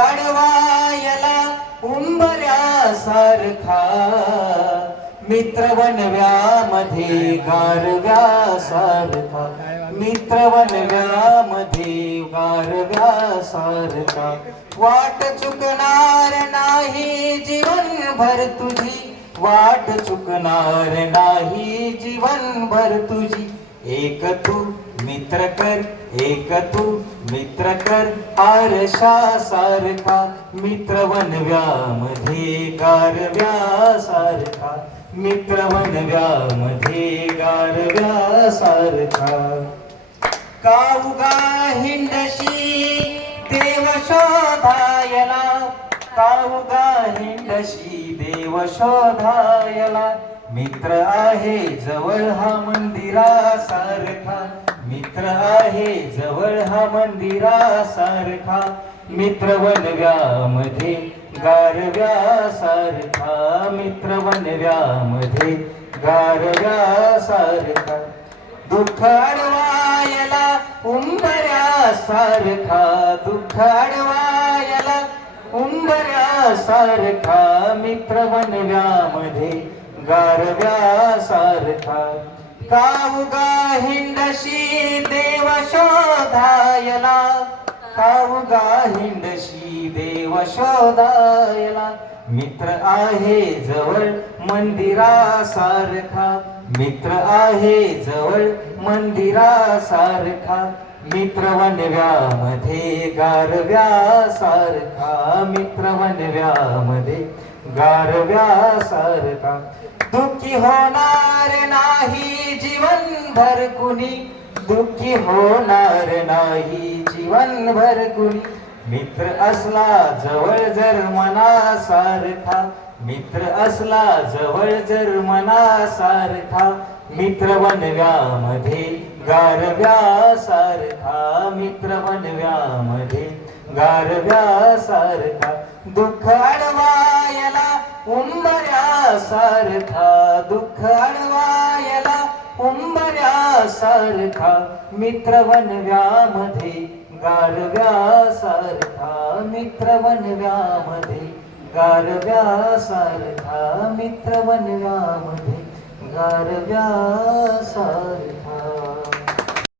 अडवायला उंबऱ्यासारखा मित्र वनव्यामध्ये गारव्यासारखा मित्र वनव्यामध्ये गारव्यासारखा वाट चुकणार नाही जीवनभर तुझी वाट चुकणार नाही जीवनभर तुझी एक तू मित्र कर एक तू मित्र कर आरशासारखा मित्र वनव्यामध्ये गारव्यासारखा मित्र वनव्यामध्ये गारव्यासारखा काऊगा हिंडशी देव शोधायला काऊगा हिंडशी देव शोधायला मित्र आहे जवळ हा मंदिरासारखा मित्र आहे जवळ हा मंदिरासारखा मित्र वनव्यामध्ये गारव्यासारखा मित्र वनव्यामध्ये गारव्यासारखा दुःख अडवायला उंबऱ्यासारखा दुःख अडवायला उंबऱ्यासारखा मित्र वनव्यामध्ये गारव्यासारखा काऊगा हिंडशी देव शोधायला काऊगा हिंडशी देव शोधायला मित्र आहे जवळ मंदिरासारखा मित्र आहे जवळ मंदिरासारखा मित्र वनव्यामध्ये गारव्यासारखा मित्र वनव्यामध्ये गारव्यासारखा दुःखी होणार नाही जीवनभर कुणी दुःखी होणार नाही जीवनभर कुणी मित्र असला जवळ जर मनासारखा मित्र असला जवळ जर मनासारखा मित्र वनव्यामध्ये गारव्यासारखा मित्र वनव्यामध्ये गारव्यासारखा दुःख अडवायला उंबऱ्यासारखा दुःख अडवायला उंबऱ्यासारखा मित्र वनव्यामध्ये गारव्यासारखा मित्र वनव्यामध्ये गारव्यासारखा मित्र वनव्यामध्ये गारव्यासारखा